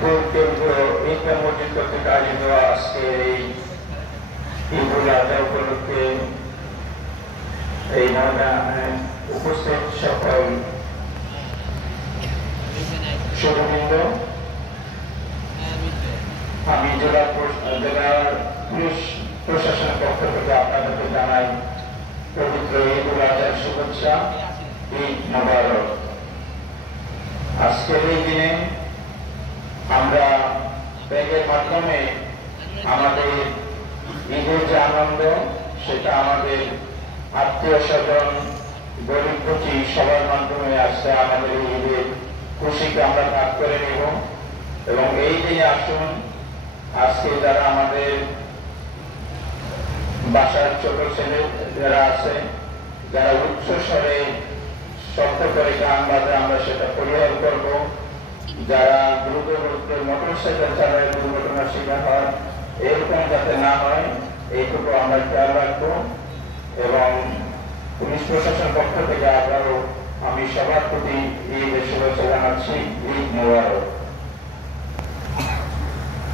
ঈদগাহ মসজিদ কর্তৃক আয়োজিত আজকে এই ঈদুল আজহা উপলক্ষে এই ময়দানে উপস্থিত সকল সুধীবৃন্দ, আমি জেলার পুলিশ প্রশাসনের পক্ষ থেকে আপনাদেরকে জানাই পবিত্র ঈদুল আজহার শুভেচ্ছা, ঈদ মোবারক। আজকের এই দিনে আমরা ব্যাগের মাধ্যমে আমাদের ঈদের যে আনন্দ, সেটা আমাদের আত্মীয় স্বজন, গরিব দুঃখী সবার মাধ্যমে আসছে আমাদের ঈদের খুশিকে আমরা ভাগ করে নেব। এবং এই দিনে আসুন, আজকে যারা আমাদের বাসার ছোট ছেলে যারা আছে, যারা উচ্চ স্বরে শব্দ করে গান বাজে, আমরা সেটা পরিহার করব। যারা দ্রুত গতিতে মোটরসাইকেল চালায় দুর্ঘটনার শিকার হয়, এরকম যাতে না হয় এইটুকু আমরা খেয়াল রাখবো। এবং পুলিশ প্রশাসন পক্ষ থেকে আবারও আমি সবার প্রতি ঈদের শুভেচ্ছা জানাচ্ছি। ঈদ মোবারক।